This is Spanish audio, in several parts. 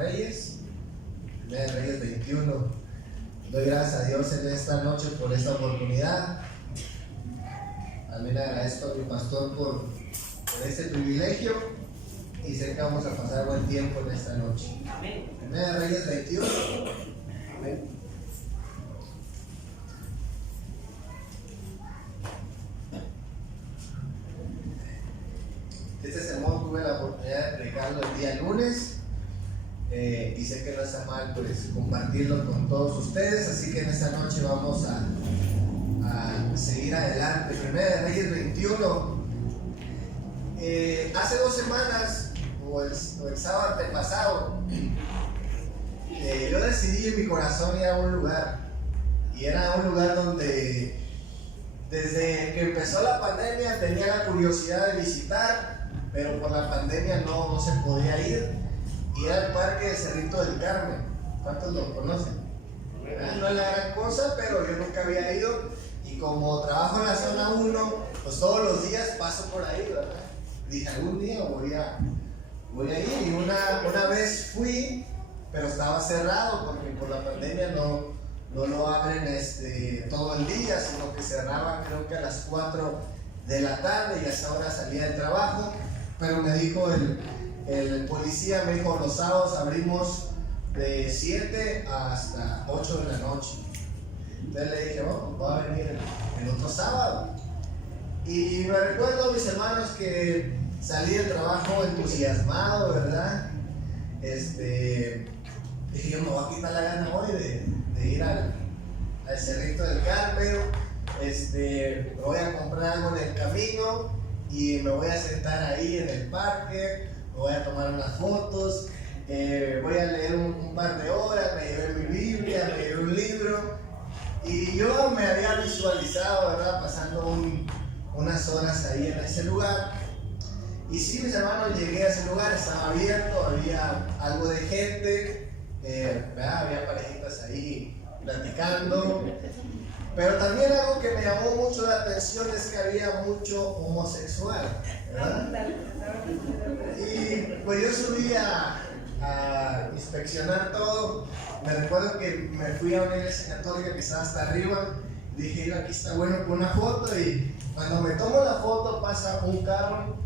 Reyes, Primera de Reyes 21. Doy gracias a Dios en esta noche por esta oportunidad. También agradezco a mi pastor por este privilegio y sé que vamos a pasar buen tiempo en esta noche. Amén. Primera de Reyes 21. Amén. Este sermón tuve la oportunidad de predicarlo el día lunes y sé que no está mal pues compartirlo con todos ustedes, así que en esta noche vamos a seguir adelante. Primera de Reyes 21. Hace 2 semanas o el sábado antepasado yo decidí en mi corazón ir a un lugar, y era un lugar donde desde que empezó la pandemia tenía la curiosidad de visitar, pero por la pandemia no se podía ir, y era el parque de Cerrito del Carmen. ¿Cuántos lo conocen? No es la gran cosa, pero yo nunca había ido, y como trabajo en la zona 1, pues todos los días paso por ahí, ¿verdad? Dije, algún día voy a ir, y una vez fui, pero estaba cerrado porque por la pandemia no lo abren todo el día, sino que cerraban creo que a las 4 de la tarde, y a esa hora salía del trabajo. Pero me dijo el policía, me dijo, los sábados abrimos de 7 hasta 8 de la noche. Entonces le dije, bueno, pues voy a venir el otro sábado. Y me recuerdo, mis hermanos, que salí del trabajo entusiasmado, ¿verdad? Dije, yo me voy a quitar la gana hoy de ir al Cerrito del Carmen. Voy a comprar algo en el camino y me voy a sentar ahí en el parque, me voy a tomar unas fotos, voy a leer un par de horas, me llevé mi Biblia, me llevé un libro, y yo me había visualizado, ¿verdad?, pasando unas horas ahí en ese lugar. Y sí, mis hermanos, llegué a ese lugar, estaba abierto, había algo de gente, ¿verdad? Había parejitas ahí platicando. Pero también algo que me llamó mucho la atención es que había mucho homosexual, ¿verdad? Y pues yo subí a inspeccionar todo. Me recuerdo que me fui a una iglesia católica que estaba hasta arriba. Dije, aquí está bueno con una foto, y cuando me tomo la foto pasa un carro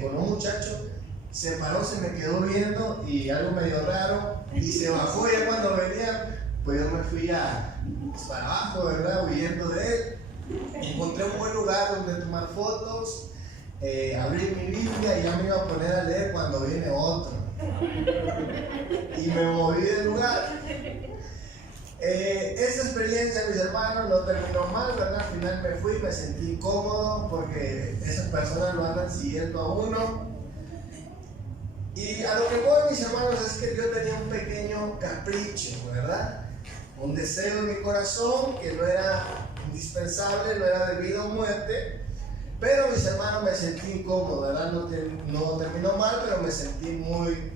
con un muchacho, se paró, se me quedó viendo y algo medio raro, y se bajó. Ya cuando venía, pues yo me fui para abajo, ¿verdad?, huyendo de él. Encontré un buen lugar donde tomar fotos, abrí mi Biblia y ya me iba a poner a leer cuando viene otro, y me moví del lugar. Esta experiencia, mis hermanos, no terminó mal, ¿verdad? Al final me fui, me sentí incómodo porque esas personas lo andan siguiendo a uno. Y a lo que voy, mis hermanos, es que yo tenía un pequeño capricho, ¿verdad? Un deseo en mi corazón que no era indispensable, no era de vida o muerte, pero, mis hermanos, me sentí incómodo, ¿verdad? No terminó mal, pero me sentí muy,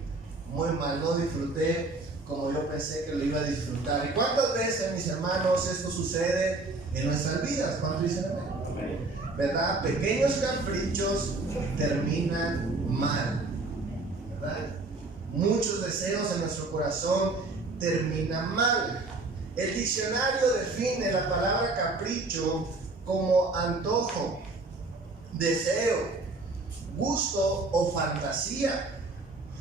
muy mal, no disfruté como yo pensé que lo iba a disfrutar. ¿Y cuántas veces, mis hermanos, esto sucede en nuestras vidas? ¿Cuántos dicen amén? ¿Verdad? Pequeños caprichos terminan mal, ¿verdad? Muchos deseos en nuestro corazón terminan mal. El diccionario define la palabra capricho como antojo, deseo, gusto o fantasía.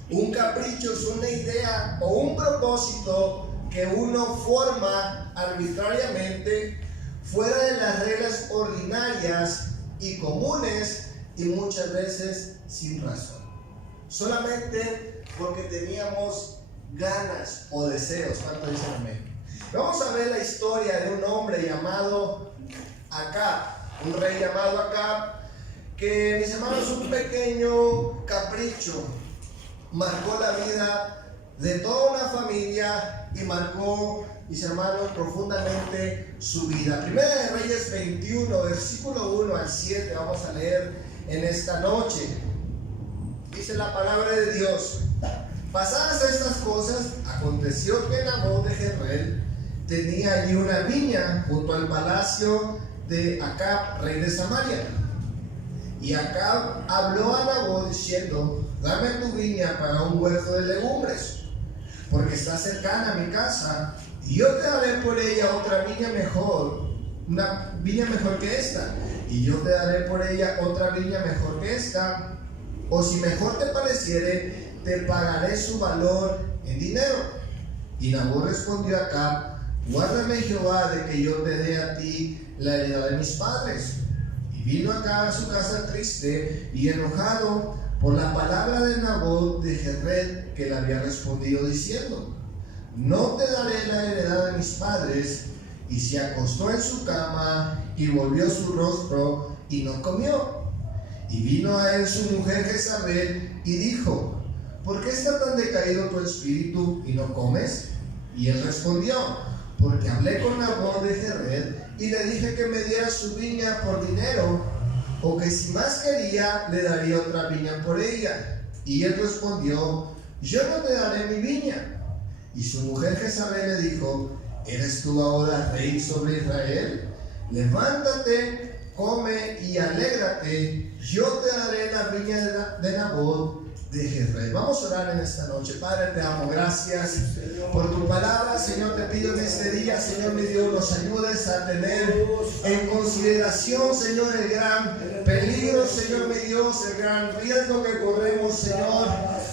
Un capricho es una idea o un propósito que uno forma arbitrariamente fuera de las reglas ordinarias y comunes, y muchas veces sin razón, solamente porque teníamos ganas o deseos. ¿Cuánto dicen amén? Vamos a ver la historia de un hombre llamado Acab, un rey llamado Acab, que, mis hermanos, un pequeño capricho marcó la vida de toda una familia y marcó, mis hermanos, profundamente su vida. Primera de Reyes 21, versículo 1 al 7, vamos a leer en esta noche. Dice la palabra de Dios: pasadas estas cosas, aconteció que Nabot de Jezreel tenía allí una viña junto al palacio de Acab, rey de Samaria. Y Acab habló a Nabot diciendo: dame tu viña para un huerto de legumbres. porque está cercana a mi casa, y yo te daré por ella otra viña mejor, una viña mejor que esta, y yo te daré por ella otra viña mejor que esta, o si mejor te pareciere, te pagaré su valor en dinero. Y Nabot respondió a Acab: guárdame Jehová de que yo te dé a ti la heredad de mis padres. Y vino Acab a su casa triste y enojado por la palabra de Nabot de Jezreel, que le había respondido diciendo: no te daré la heredad de mis padres. Y se acostó en su cama y volvió su rostro y no comió. Y vino a él su mujer Jezabel y dijo: ¿por qué está tan decaído tu espíritu y no comes? Y él respondió: porque hablé con Nabot de Jezreel y le dije que me diera su viña por dinero, o que si más quería le daría otra viña por ella. Y él respondió: yo no te daré mi viña. Y su mujer Jezabel le dijo: ¿eres tú ahora rey sobre Israel? Levántate, come y alégrate, yo te daré la viña de Nabot de Jezreel. Vamos a orar en esta noche. Padre, te amo, gracias por tu palabra. Señor, te pido en este día, Señor mi Dios, nos ayudes a tener en consideración, Señor, el gran peligro, Señor mi Dios, el gran riesgo que corremos, Señor,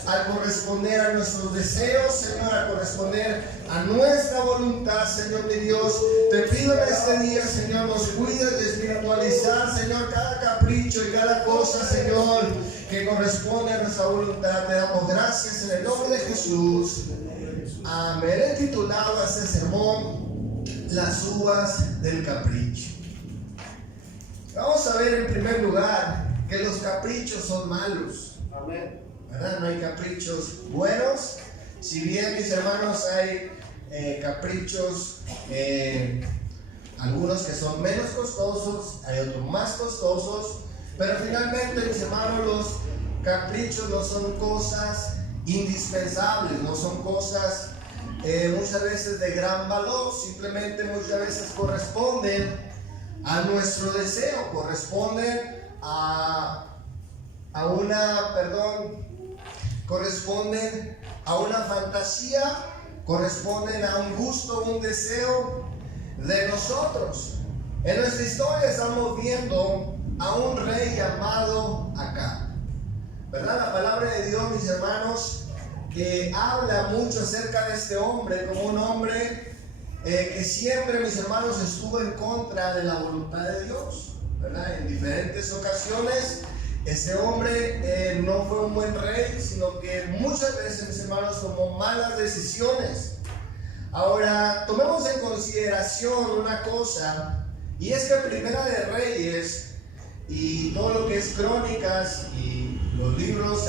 al corresponder a nuestros deseos, Señor, al corresponder a nuestra voluntad, Señor mi Dios. Te pido en este día, Señor, nos cuides de espiritualizar, Señor, cada capricho y cada cosa, Señor, que corresponde a nuestra voluntad. Te damos gracias en el nombre de Jesús. Amén. He titulado a este sermón: las uvas del capricho. Vamos a ver en primer lugar que los caprichos son malos. Amén. ¿Verdad? No hay caprichos buenos. Si bien, mis hermanos, hay caprichos, algunos que son menos costosos, hay otros más costosos, pero finalmente, mis hermanos, los caprichos no son cosas indispensables, no son cosas muchas veces de gran valor, simplemente muchas veces corresponden a nuestro deseo, corresponden corresponden a una fantasía, corresponden a un gusto, un deseo de nosotros. En nuestra historia estamos viendo a un rey llamado Acab, ¿verdad? La palabra de Dios, mis hermanos, que habla mucho acerca de este hombre como un hombre que siempre, mis hermanos, estuvo en contra de la voluntad de Dios, ¿verdad? En diferentes ocasiones este hombre no fue un buen rey, sino que muchas veces, mis hermanos, tomó malas decisiones. Ahora, tomemos en consideración una cosa, y es que Primera de Reyes y todo lo que es Crónicas y los libros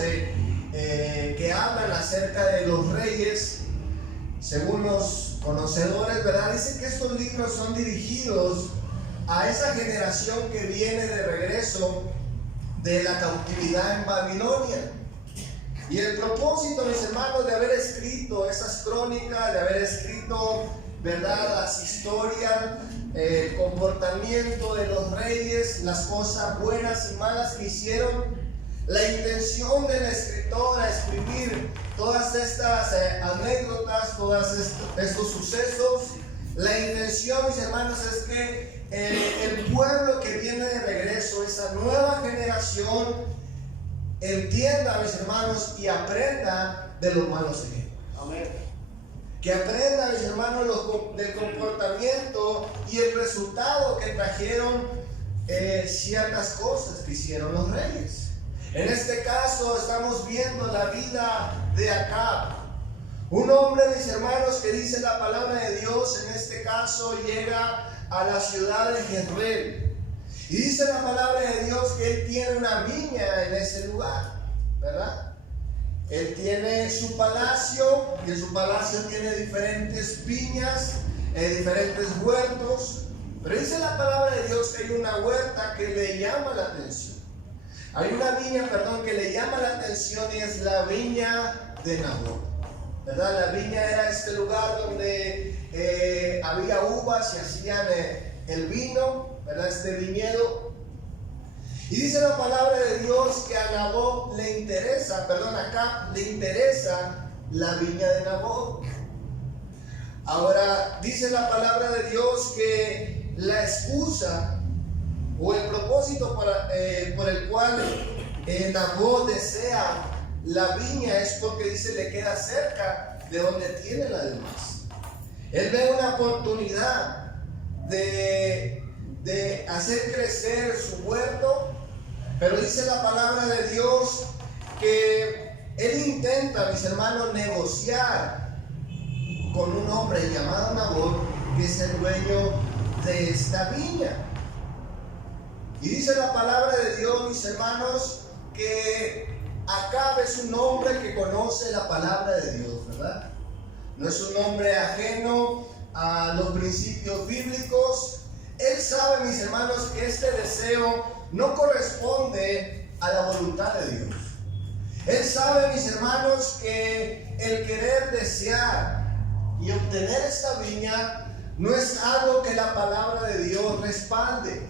que hablan acerca de los reyes, según los conocedores, ¿verdad?, dicen que estos libros son dirigidos a esa generación que viene de regreso de la cautividad en Babilonia. Y el propósito, mis hermanos, de haber escrito esas crónicas, de haber escrito, ¿verdad?, las historias, el comportamiento de los reyes, las cosas buenas y malas que hicieron, la intención del escritor a escribir todas estas anécdotas, todos estos sucesos, la intención, mis hermanos, es que el pueblo que viene de regreso, esa nueva generación, entienda, mis hermanos, y aprenda de los malos ejemplos. Amén. Que aprenda, mis hermanos, del comportamiento y el resultado que trajeron ciertas cosas que hicieron los reyes. En este caso estamos viendo la vida de Acab, un hombre, mis hermanos, que dice la palabra de Dios, en este caso llega a la ciudad de Jezreel. Y dice la palabra de Dios que él tiene una viña en ese lugar, ¿verdad? Él tiene su palacio, y en su palacio tiene diferentes viñas, diferentes huertos. Pero dice la palabra de Dios que hay una huerta que le llama la atención. Hay una viña, que le llama la atención, y es la viña de Nabot, ¿verdad? La viña era este lugar donde había uvas y hacían el vino, ¿verdad? Este viñedo. Y dice la palabra de Dios que a Nabot le interesa, Acab le interesa la viña de Nabot. Ahora, dice la palabra de Dios que la excusa o el propósito por el cual Nabot desea la viña es porque dice le queda cerca de donde tiene la demás. Él ve una oportunidad de hacer crecer su huerto, pero dice la palabra de Dios que él intenta, mis hermanos, negociar con un hombre llamado Nabot, que es el dueño de esta viña. Y dice la palabra de Dios, mis hermanos, que Acab es un hombre que conoce la palabra de Dios, ¿verdad? No es un hombre ajeno a los principios bíblicos. Él sabe, mis hermanos, que este deseo no corresponde a la voluntad de Dios. Él sabe, mis hermanos, que el querer desear y obtener esta viña no es algo que la palabra de Dios respalde.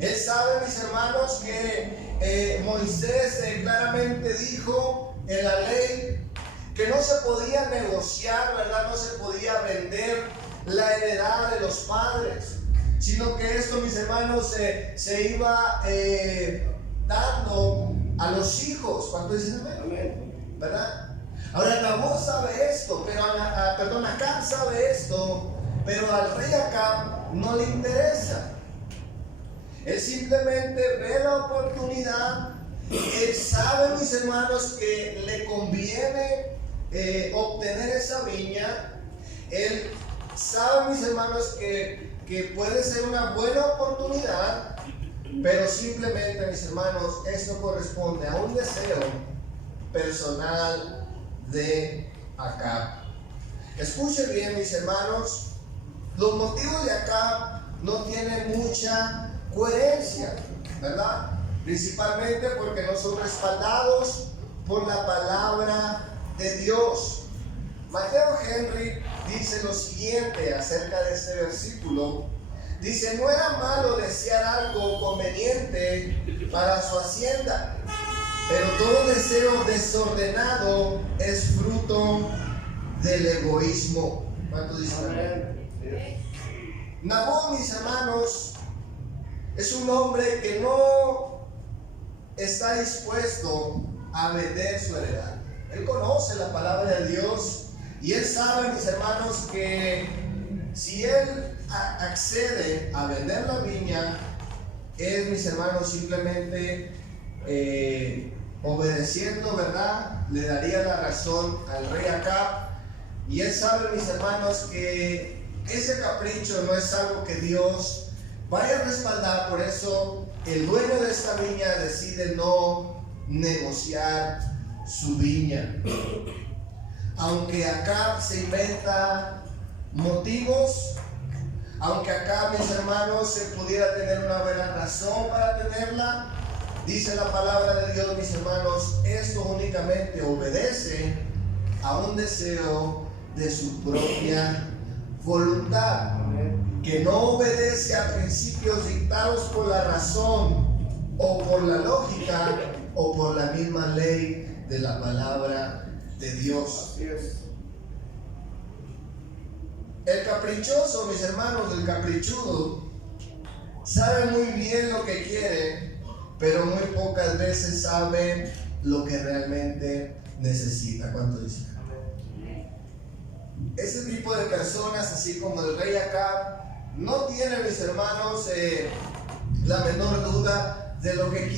Él sabe, mis hermanos, que Moisés claramente dijo en la ley que no se podía negociar, ¿verdad? No se podía vender la heredad de los padres, sino que esto, mis hermanos, se iba dando a los hijos. ¿Cuánto dicen amén? ¿Verdad? Ahora Nabot sabe esto, pero Acab sabe esto, pero al rey Acab no le interesa. Él simplemente ve la oportunidad. Él sabe, mis hermanos, que le conviene obtener esa viña. Él sabe, mis hermanos, que puede ser una buena oportunidad, pero simplemente, mis hermanos, esto corresponde a un deseo personal de Acab. Escuchen bien, mis hermanos, los motivos de Acab no tienen mucha coherencia, ¿verdad? Principalmente porque no son respaldados por la palabra de Dios. Mateo Henry dice lo siguiente acerca de este versículo. Dice: no era malo desear algo conveniente para su hacienda, pero todo deseo desordenado es fruto del egoísmo. ¿Cuánto dicen? Nabot, mis hermanos, es un hombre que no está dispuesto a vender su heredad. Él conoce la palabra de Dios y él sabe, mis hermanos, que si él accede a vender la viña, es, mis hermanos, simplemente obedeciendo, ¿verdad? Le daría la razón al rey Acab. Y él sabe, mis hermanos, que ese capricho no es algo que Dios vaya a respaldar. Por eso el dueño de esta viña decide no negociar su viña. Aunque Acab se inventa motivos, aunque Acab, mis hermanos, se pudiera tener una buena razón para tenerla, dice la palabra de Dios, mis hermanos, esto únicamente obedece a un deseo de su propia voluntad, que no obedece a principios dictados por la razón o por la lógica o por la misma ley de la palabra de Dios. Así es. El caprichoso, mis hermanos, el caprichudo, sabe muy bien lo que quiere, pero muy pocas veces sabe lo que realmente necesita. ¿Cuánto dice? Ese tipo de personas, así como el rey Acab, no tiene, mis hermanos, la menor duda de lo que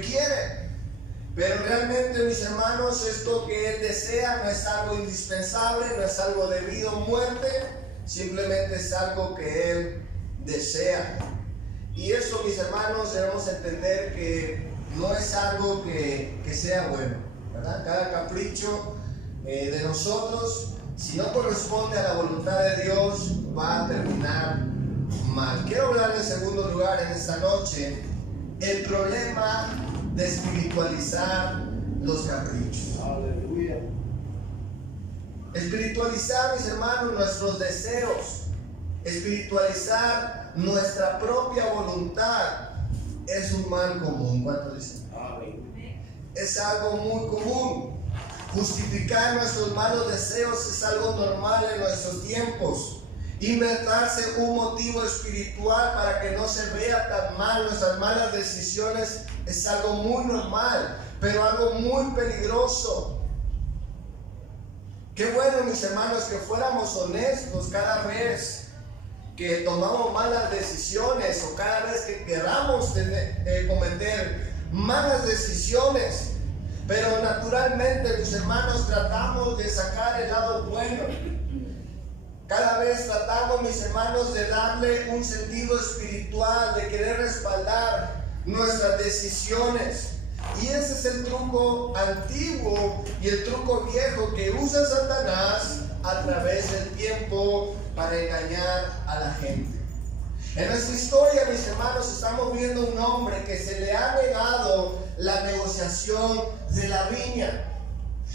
quiere. Pero realmente, mis hermanos, esto que él desea no es algo indispensable, no es algo de vida o muerte, simplemente es algo que él desea. Y eso, mis hermanos, debemos entender que no es algo que sea bueno, ¿verdad? Cada capricho de nosotros, si no corresponde a la voluntad de Dios, va a terminar mal. Quiero hablar en segundo lugar en esta noche el problema de espiritualizar los caprichos. Aleluya. Espiritualizar, mis hermanos, nuestros deseos, espiritualizar nuestra propia voluntad es un mal común. ¿Cuánto dicen? Amén. es algo muy común. Justificar nuestros malos deseos es algo normal en nuestros tiempos. Inventarse un motivo espiritual para que no se vea tan mal nuestras malas decisiones es algo muy normal, pero algo muy peligroso. Qué bueno, mis hermanos, que fuéramos honestos cada vez que tomamos malas decisiones o cada vez que queramos cometer malas decisiones. Pero naturalmente, mis hermanos, tratamos de sacar el lado bueno. Cada vez tratamos, mis hermanos, de darle un sentido espiritual, de querer respaldar nuestras decisiones. Y ese es el truco antiguo y el truco viejo que usa Satanás a través del tiempo para engañar a la gente. En nuestra historia, mis hermanos, estamos viendo un hombre que se le ha negado la negociación de la viña.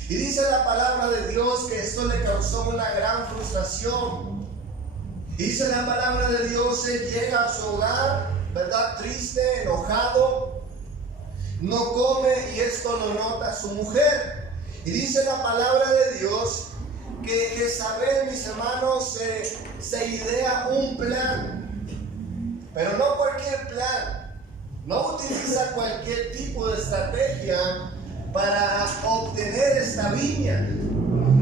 Y dice la palabra de Dios que esto le causó una gran frustración. Dice la palabra de Dios, él llega a su hogar, ¿verdad? Triste, enojado, no come, y esto lo nota su mujer. Y dice la palabra de Dios que Jezabel, mis hermanos, se idea un plan, pero no cualquier plan, no utiliza cualquier tipo de estrategia para obtener esta viña,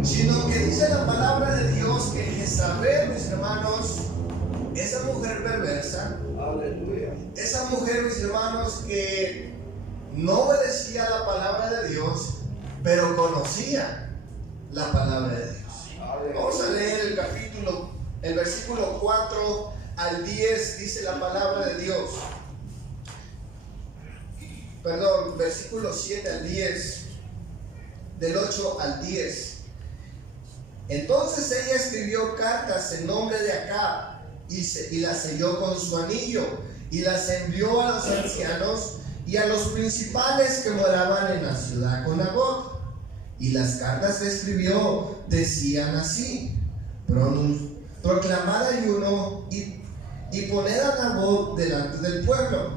sino que dice la palabra de Dios que Jezabel, mis hermanos, esa mujer perversa, aleluya, esa mujer, mis hermanos, que no obedecía la palabra de Dios, pero conocía la palabra de Dios. Vamos a leer el versículo 4 al 10, dice la palabra de Dios. Perdón, versículo 7 al 10, del 8 al 10. Entonces ella escribió cartas en nombre de Acab y las selló con su anillo y las envió a los ancianos y a los principales que moraban en la ciudad con Nabot. Y las cartas que escribió decían así: proclamad ayuno y poned a Nabot delante del pueblo,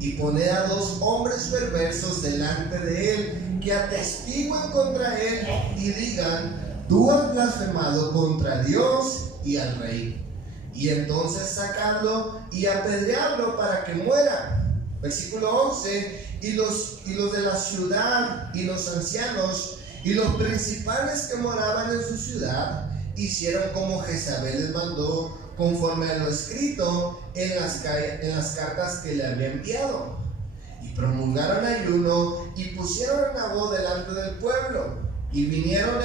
y poned a 2 hombres perversos delante de él, que atestiguen contra él y digan: tú has blasfemado contra Dios y al rey. Y entonces sacarlo y apedrearlo para que muera. Versículo 11, y los de la ciudad y los ancianos y los principales que moraban en su ciudad hicieron como Jezabel les mandó, conforme a lo escrito en las cartas que le había enviado. Y promulgaron ayuno y pusieron a Nabot delante del pueblo. Y vinieron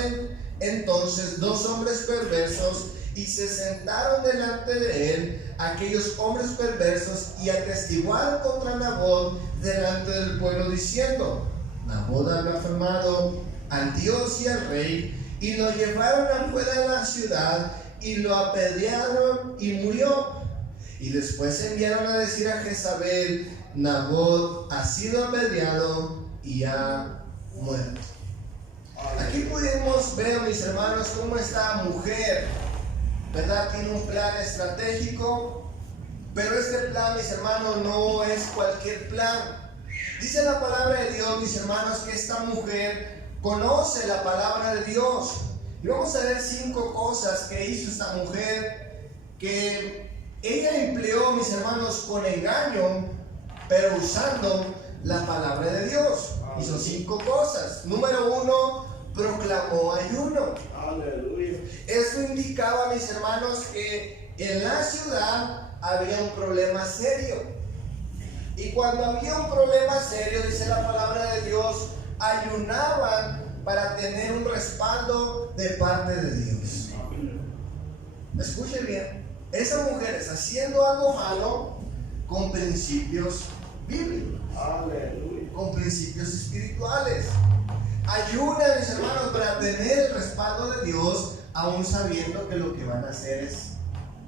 entonces 2 hombres perversos y se sentaron delante de él, aquellos hombres perversos, y atestiguaron contra Nabot delante del pueblo, diciendo: Nabot ha blasfemado al Dios y al rey. Y lo llevaron afuera de la ciudad y lo apedrearon y murió. Y después enviaron a decir a Jezabel: Nabot ha sido apedreado y ha muerto. Aquí pudimos ver, mis hermanos, cómo esta mujer, ¿verdad?, tiene un plan estratégico, pero este plan, mis hermanos, no es cualquier plan. Dice la palabra de Dios, mis hermanos, que esta mujer conoce la palabra de Dios. Y vamos a ver 5 cosas que hizo esta mujer, que ella empleó, mis hermanos, con engaño, pero usando la palabra de Dios. Hizo 5 cosas. Número 1, proclamó ayuno. Aleluya. Esto indicaba, mis hermanos, que en la ciudad había un problema serio. Y cuando había un problema serio, dice la palabra de Dios, ayunaban para tener un respaldo de parte de Dios. Escuche bien, esa mujer está haciendo algo malo con principios bíblicos. Aleluya. Con principios espirituales. Ayuna, mis hermanos, para tener el respaldo de Dios, aún sabiendo que lo que van a hacer es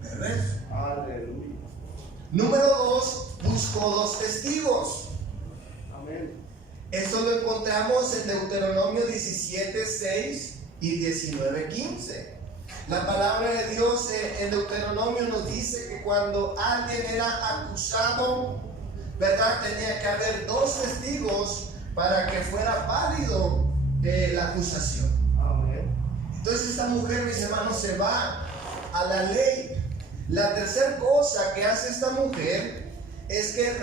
perverso. Aleluya. Número 2, buscó 2 testigos. Amén. Esto lo encontramos en Deuteronomio 17:6 y 19:15. La palabra de Dios en Deuteronomio nos dice que cuando alguien era acusado, ¿verdad?, tenía que haber 2 testigos para que fuera válido la acusación. Amén. Entonces esta mujer, mis hermanos, se va a la ley. La tercera cosa que hace esta mujer es que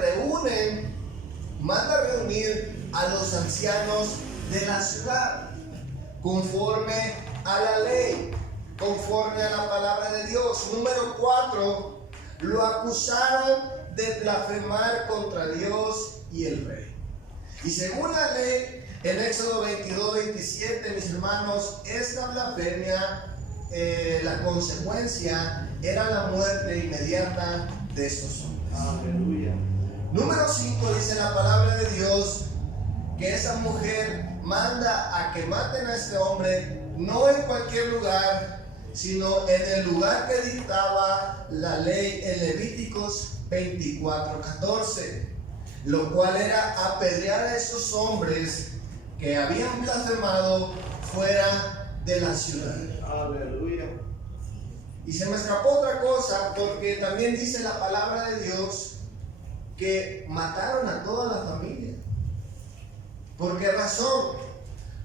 manda reunir a los ancianos de la ciudad, conforme a la ley, conforme a la palabra de Dios. Número 4, lo acusaron de blasfemar contra Dios y el rey. Y según la ley, en Éxodo 22-27, mis hermanos, esta blasfemia, la consecuencia era la muerte inmediata de estos hombres. Aleluya. Número 5, dice la palabra de Dios que esa mujer manda a que maten a este hombre, no en cualquier lugar, sino en el lugar que dictaba la ley en Levíticos 24:14, lo cual era apedrear a esos hombres que habían blasfemado fuera de la ciudad. Aleluya. Y se me escapó otra cosa, porque también dice la palabra de Dios que mataron a toda la familia. ¿Por qué razón?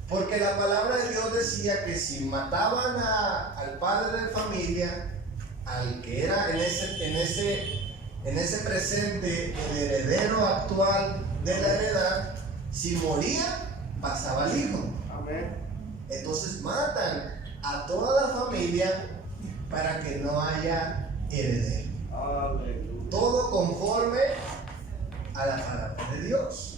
Porque la palabra de Dios decía que si mataban al padre de familia, al que era en ese presente el heredero actual de la heredad, si moría, pasaba al hijo. Amén. Entonces matan a toda la familia para que no haya heredero. Aleluya. Todo conforme a la palabra de Dios.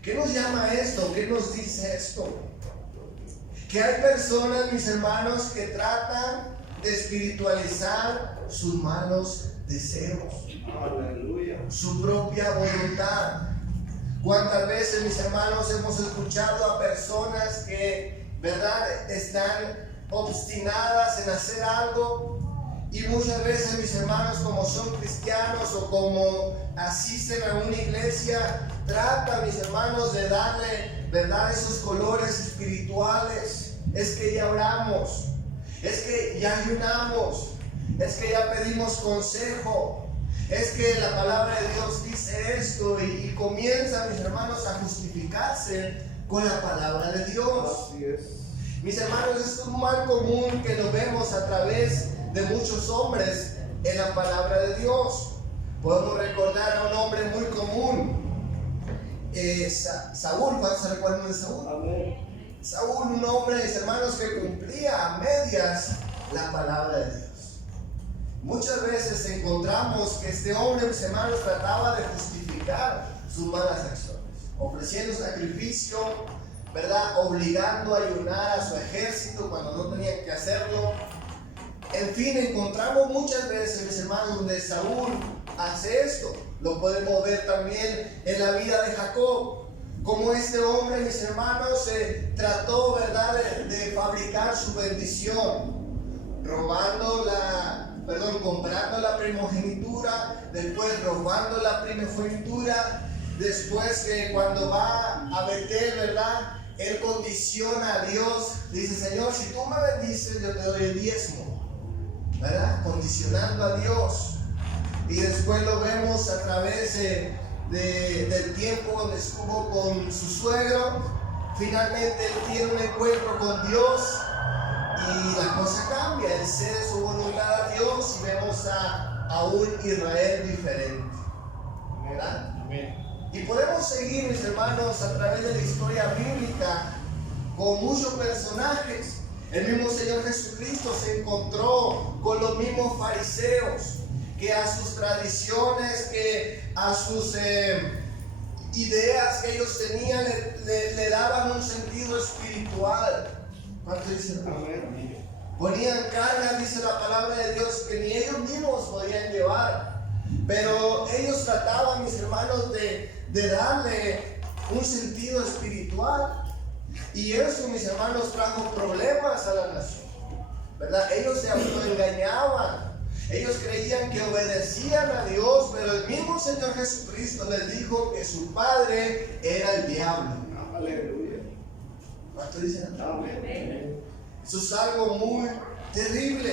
¿Qué nos llama esto? ¿Qué nos dice esto? Que hay personas, mis hermanos, que tratan de espiritualizar sus malos deseos, Aleluya. su propia voluntad. ¿Cuántas veces, mis hermanos, hemos escuchado a personas que, ¿verdad?, están obstinadas en hacer algo? Y muchas veces, mis hermanos, como son cristianos o como asisten a una iglesia, tratan, mis hermanos, de darle, ¿verdad?, esos colores espirituales. Es que ya oramos, es que ya ayunamos, es que ya pedimos consejo, es que la palabra de Dios dice esto, y comienzan, mis hermanos, a justificarse con la palabra de Dios. Así es. Mis hermanos, esto es un mal común que lo vemos a través de muchos hombres en la palabra de Dios. Podemos recordar a un hombre muy común, Saúl. ¿Cuántos se recuerdan de Saúl? Amén. Saúl, un hombre, mis hermanos, que cumplía a medias la palabra de Dios. Muchas veces encontramos que este hombre, mis hermanos, trataba de justificar sus malas acciones, ofreciendo sacrificio, ¿verdad?, obligando a ayunar a su ejército cuando no tenían que hacerlo. En fin, encontramos muchas veces, mis hermanos, donde Saúl hace esto. Lo podemos ver también en la vida de Jacob, como este hombre, mis hermanos, trató, ¿verdad?, de fabricar su bendición, comprando la primogenitura, después robando la primogenitura, después cuando va a Betel, ¿verdad?, él condiciona a Dios, dice: Señor, si tú me bendices, yo te doy el diezmo, ¿verdad?, condicionando a Dios. Y después lo vemos a través del tiempo donde estuvo con su suegro. Finalmente él tiene un encuentro con Dios y la cosa cambia, él cede su voluntad a Dios y vemos a un Israel diferente, ¿verdad? Amén. Y podemos seguir, mis hermanos, a través de la historia bíblica con muchos personajes. El mismo Señor Jesucristo se encontró con los mismos fariseos, que a sus tradiciones, que a sus ideas que ellos tenían le daban un sentido espiritual. ¿Cuánto dicen? Amén. Ponían cargas, dice la palabra de Dios, que ni ellos mismos podían llevar. Pero ellos trataban, mis hermanos, de darle un sentido espiritual. Y eso, mis hermanos, trajo problemas a la nación, ¿verdad? Ellos se autoengañaban. Ellos creían que obedecían a Dios, pero el mismo Señor Jesucristo les dijo que su padre era el diablo. Aleluya. ¿Cuánto dicen? Amén. Eso es algo muy terrible.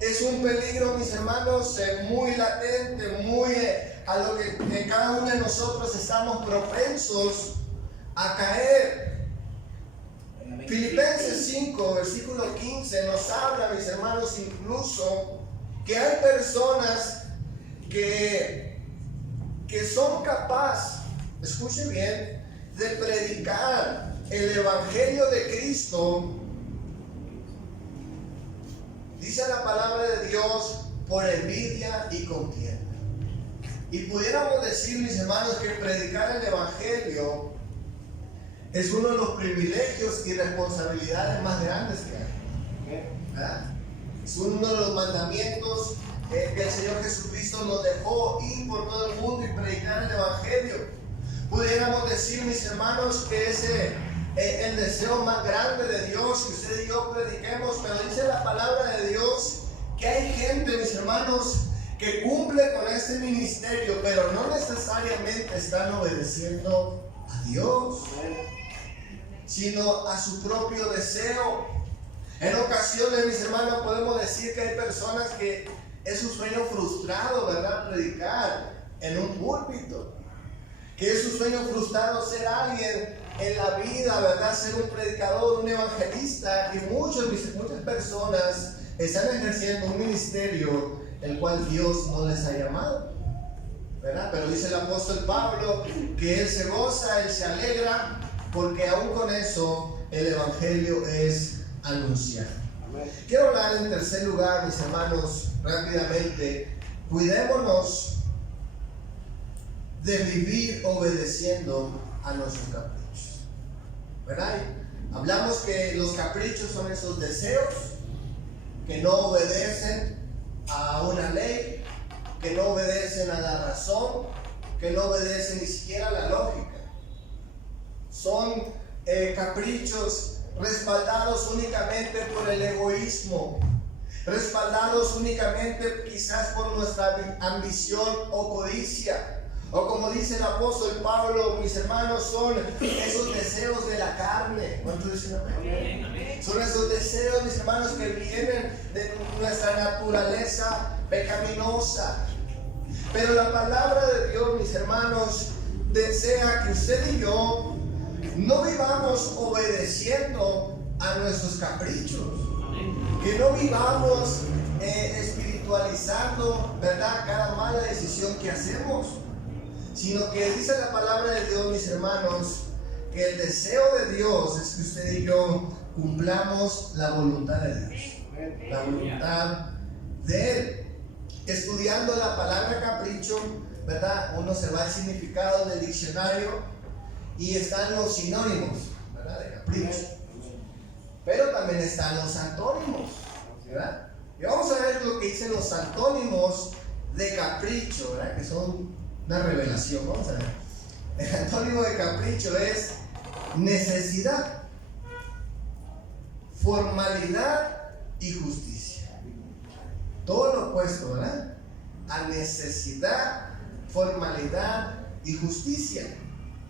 Es un peligro, mis hermanos, muy latente, muy a lo que cada uno de nosotros estamos propensos a caer. Filipenses 5, versículo 15 nos habla, mis hermanos, incluso que hay personas que son capaces, escuchen bien, de predicar el evangelio de Cristo, dice la palabra de Dios, por envidia y contienda. Y pudiéramos decir, mis hermanos, que predicar el evangelio es uno de los privilegios y responsabilidades más grandes que hay. ¿Verdad? Es uno de los mandamientos que el Señor Jesucristo nos dejó, ir por todo el mundo y predicar el evangelio. Pudiéramos decir, mis hermanos, que es el deseo más grande de Dios, que usted y yo prediquemos, pero dice la palabra de Dios que hay gente, mis hermanos, que cumple con este ministerio, pero no necesariamente están obedeciendo a Dios, sino a su propio deseo. En ocasiones, mis hermanos, podemos decir que hay personas que es un sueño frustrado, ¿verdad?, predicar en un púlpito. Que es un sueño frustrado ser alguien en la vida, ¿verdad?, ser un predicador, un evangelista. Y muchas personas están ejerciendo un ministerio el cual Dios no les ha llamado, ¿verdad? Pero dice el apóstol Pablo que él se goza, él se alegra, porque aún con eso el evangelio es anunciado. Quiero hablar en tercer lugar, mis hermanos, rápidamente. Cuidémonos de vivir obedeciendo a nuestros caprichos, ¿verdad? Hablamos que los caprichos son esos deseos que no obedecen a una ley, que no obedecen a la razón, que no obedecen ni siquiera a la lógica. Son caprichos respaldados únicamente por el egoísmo, respaldados únicamente quizás por nuestra ambición o codicia. O como dice el apóstol Pablo, mis hermanos, son esos deseos de la carne. ¿Cuántos dicen amén? Son esos deseos, mis hermanos, que vienen de nuestra naturaleza pecaminosa. Pero la palabra de Dios, mis hermanos, desea que usted y yo no vivamos obedeciendo a nuestros caprichos. Que no vivamos espiritualizando, ¿verdad?, cada mala decisión que hacemos. Sino que dice la palabra de Dios, mis hermanos, que el deseo de Dios es que usted y yo cumplamos la voluntad de Dios, la voluntad de Él. Estudiando la palabra capricho, ¿verdad?, uno se va al significado del diccionario y están los sinónimos, ¿verdad?, de capricho. Pero también están los antónimos, ¿verdad? Y vamos a ver lo que dicen los antónimos de capricho, ¿verdad?, que son una revelación. Vamos a ver. El antónimo de capricho es necesidad, formalidad y justicia. Todo lo opuesto, ¿verdad?, a necesidad, formalidad y justicia.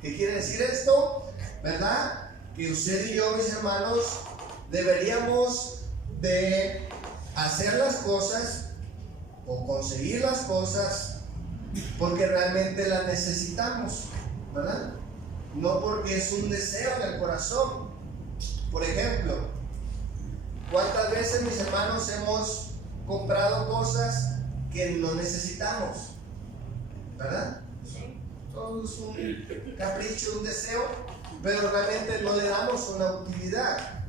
¿Qué quiere decir esto? ¿Verdad? Que usted y yo, mis hermanos, deberíamos de hacer las cosas o conseguir las cosas porque realmente las necesitamos, ¿verdad? No porque es un deseo en el corazón. Por ejemplo, ¿cuántas veces, mis hermanos, hemos comprado cosas que no necesitamos? ¿Verdad? Todo es un capricho, un deseo, pero realmente no le damos una utilidad,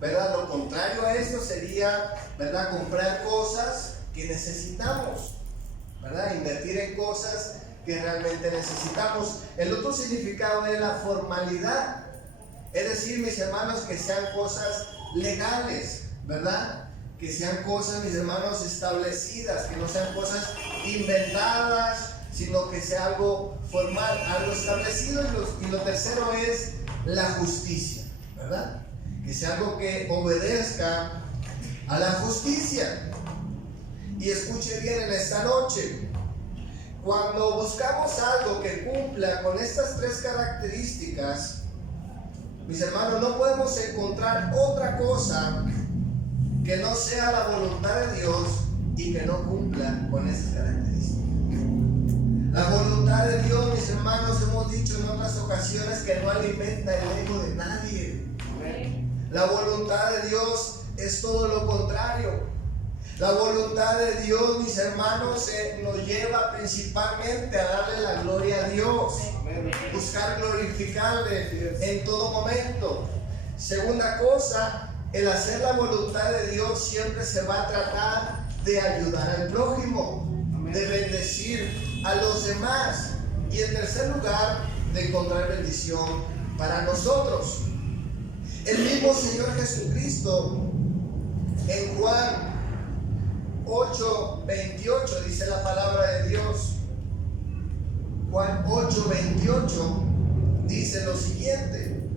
¿verdad? Lo contrario a esto sería, ¿verdad?, comprar cosas que necesitamos, ¿verdad? Invertir en cosas que realmente necesitamos. El otro significado es la formalidad, es decir, mis hermanos, que sean cosas legales, ¿verdad? Que sean cosas, mis hermanos, establecidas, que no sean cosas inventadas, sino que sea algo formal, algo establecido. Y lo tercero es la justicia, ¿verdad? Que sea algo que obedezca a la justicia. Y escuche bien en esta noche, cuando buscamos algo que cumpla con estas tres características, mis hermanos, no podemos encontrar otra cosa que no sea la voluntad de Dios y que no cumpla con esas características. La voluntad de Dios, mis hermanos, hemos dicho en otras ocasiones que no alimenta el ego de nadie. La voluntad de Dios es todo lo contrario. La voluntad de Dios, mis hermanos, nos lleva principalmente a darle la gloria a Dios, buscar glorificarle en todo momento. Segunda cosa, el hacer la voluntad de Dios siempre se va a tratar de ayudar al prójimo, de bendecir a los demás. Y en tercer lugar, de encontrar bendición para nosotros. El mismo Señor Jesucristo, en Juan 8:28 dice la palabra de Dios. Juan 8:28 dice lo siguiente.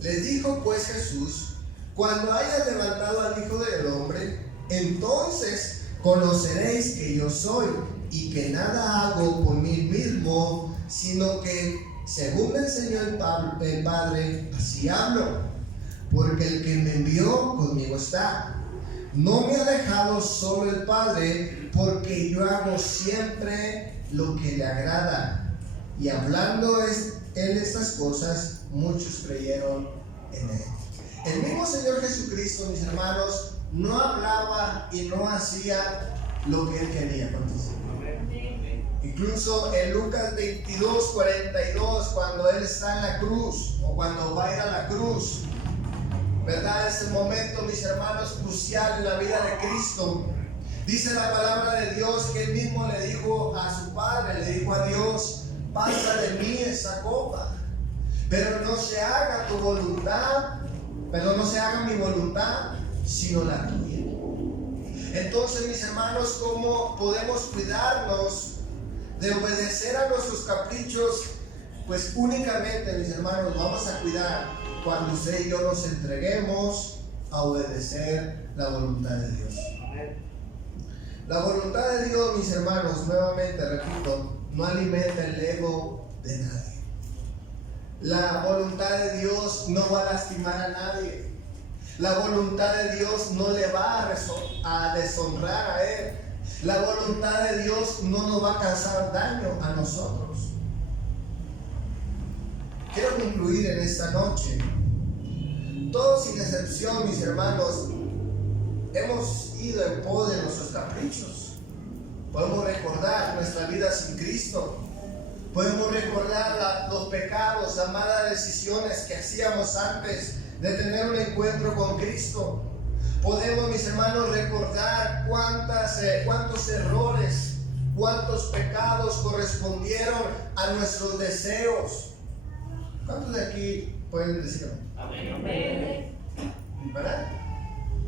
Les dijo pues Jesús: cuando hayas levantado al Hijo del Hombre, entonces conoceréis que yo soy, y que nada hago por mí mismo, sino que según me enseñó el Padre, así hablo. Porque el que me envió conmigo está. No me ha dejado solo el Padre, porque yo hago siempre lo que le agrada. Y hablando él estas cosas, muchos creyeron en él. El mismo Señor Jesucristo, mis hermanos, no hablaba y no hacía lo que él quería. Incluso en Lucas 22:42, cuando él está en la cruz, o cuando va a ir a la cruz, ¿verdad? Es el momento, mis hermanos, crucial en la vida de Cristo. Dice la palabra de Dios que él mismo le dijo a su Padre, le dijo a Dios: pasa de mí esa copa, pero no se haga tu voluntad, pero no se haga mi voluntad, sino la tuya. Entonces, mis hermanos, ¿cómo podemos cuidarnos de obedecer a nuestros caprichos? Pues únicamente, mis hermanos, vamos a cuidar cuando usted y yo nos entreguemos a obedecer la voluntad de Dios. La voluntad de Dios, mis hermanos, nuevamente repito, no alimenta el ego de nadie. La voluntad de Dios no va a lastimar a nadie. La voluntad de Dios no le va a deshonrar a él. La voluntad de Dios no nos va a causar daño a nosotros. Quiero concluir en esta noche. Todos sin excepción, mis hermanos, hemos ido en pos de nuestros caprichos. Podemos recordar nuestra vida sin Cristo. Podemos recordar los pecados, las malas decisiones que hacíamos antes de tener un encuentro con Cristo. Podemos, mis hermanos, recordar cuántos errores, cuántos pecados correspondieron a nuestros deseos. ¿Cuántos de aquí pueden decirlo? Amén. ¿Verdad?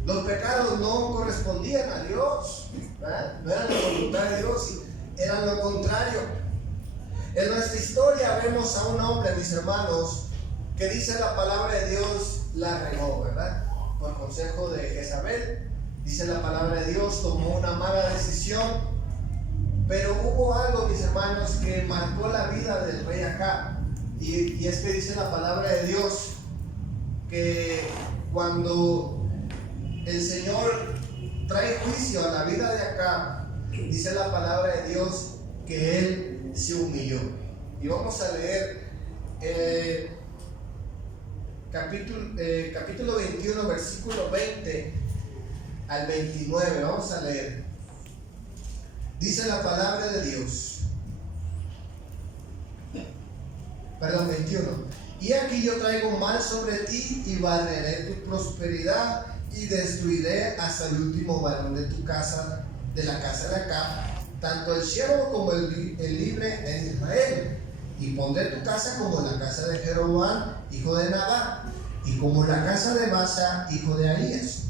Los pecados no correspondían a Dios, ¿verdad? No eran la voluntad de Dios, eran lo contrario. En nuestra historia vemos a un hombre, mis hermanos, que dice la palabra de Dios, la regó, ¿verdad? Por consejo de Jezabel, dice la palabra de Dios, tomó una mala decisión. Pero hubo algo, mis hermanos, que marcó la vida del rey Acab. Y es que dice la palabra de Dios que cuando el Señor trae juicio a la vida de Acab, dice la palabra de Dios que él se humilló. Y vamos a leer capítulo 21, versículo 20 al 29. Vamos a leer. Dice la palabra de Dios. 21. Y aquí yo traigo mal sobre ti y barreré tu prosperidad y destruiré hasta el último varón de tu casa, de la casa de Acab, tanto el siervo como el libre en Israel. Y pondré tu casa como la casa de Jeroboam, hijo de Nabat, y como la casa de Baasa, hijo de Ahías,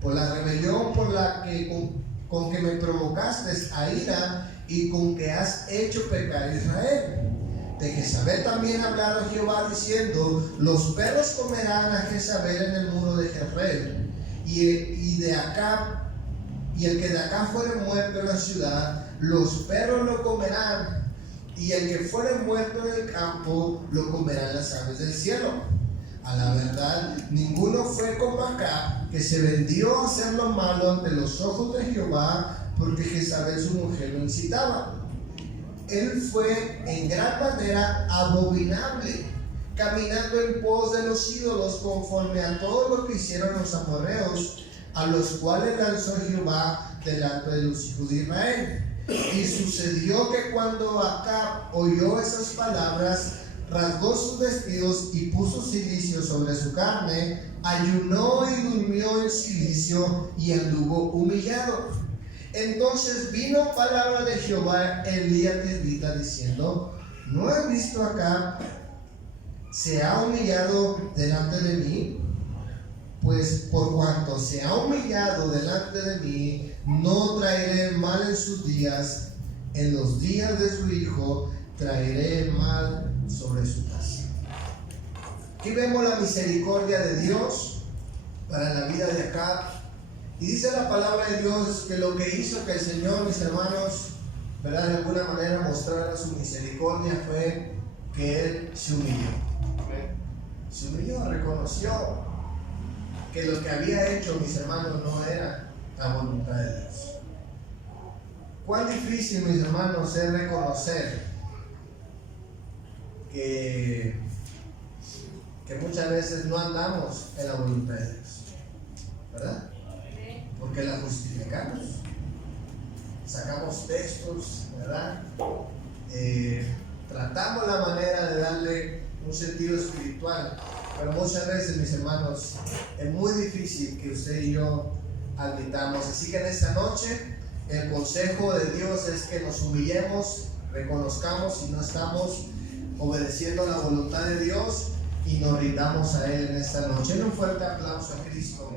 por la rebelión con que me provocaste a ira y con que has hecho pecar a Israel. De Jezabel también hablaron Jehová diciendo: los perros comerán a Jezabel en el muro de Jezreel, y de Acab, y el que de acá fuere muerto en la ciudad, los perros lo comerán, y el que fuere muerto en el campo, lo comerán las aves del cielo. A la verdad, ninguno fue como Acab, que se vendió a hacer lo malo ante los ojos de Jehová, porque Jezabel su mujer lo incitaba. Él fue en gran manera abominable, caminando en pos de los ídolos, conforme a todo lo que hicieron los amorreos, a los cuales lanzó Jehová delante de los hijos de Israel. Y sucedió que cuando Acab oyó esas palabras, rasgó sus vestidos y puso cilicio sobre su carne, ayunó y durmió en cilicio y anduvo humillado. Entonces vino palabra de Jehová Elías Tisbita diciendo: ¿no has visto acá? ¿Se ha humillado delante de mí? Pues por cuanto se ha humillado delante de mí, no traeré mal en sus días. En los días de su hijo traeré el mal sobre su casa. Aquí vemos la misericordia de Dios para la vida de Acab. Y dice la palabra de Dios que lo que hizo que el Señor, mis hermanos, ¿verdad?, de alguna manera mostrara su misericordia fue que Él se humilló. Se humilló, reconoció que lo que había hecho, mis hermanos, no era la voluntad de Dios. Cuán difícil, mis hermanos, es reconocer que muchas veces no andamos en la voluntad de Dios, ¿verdad? Porque la justificamos, sacamos textos, ¿verdad? Tratamos la manera de darle un sentido espiritual, pero muchas veces, mis hermanos, es muy difícil que usted y yo admitamos. Así que en esta noche el consejo de Dios es que nos humillemos, reconozcamos si no estamos obedeciendo la voluntad de Dios y nos rindamos a Él en esta noche. Un fuerte aplauso a Cristo.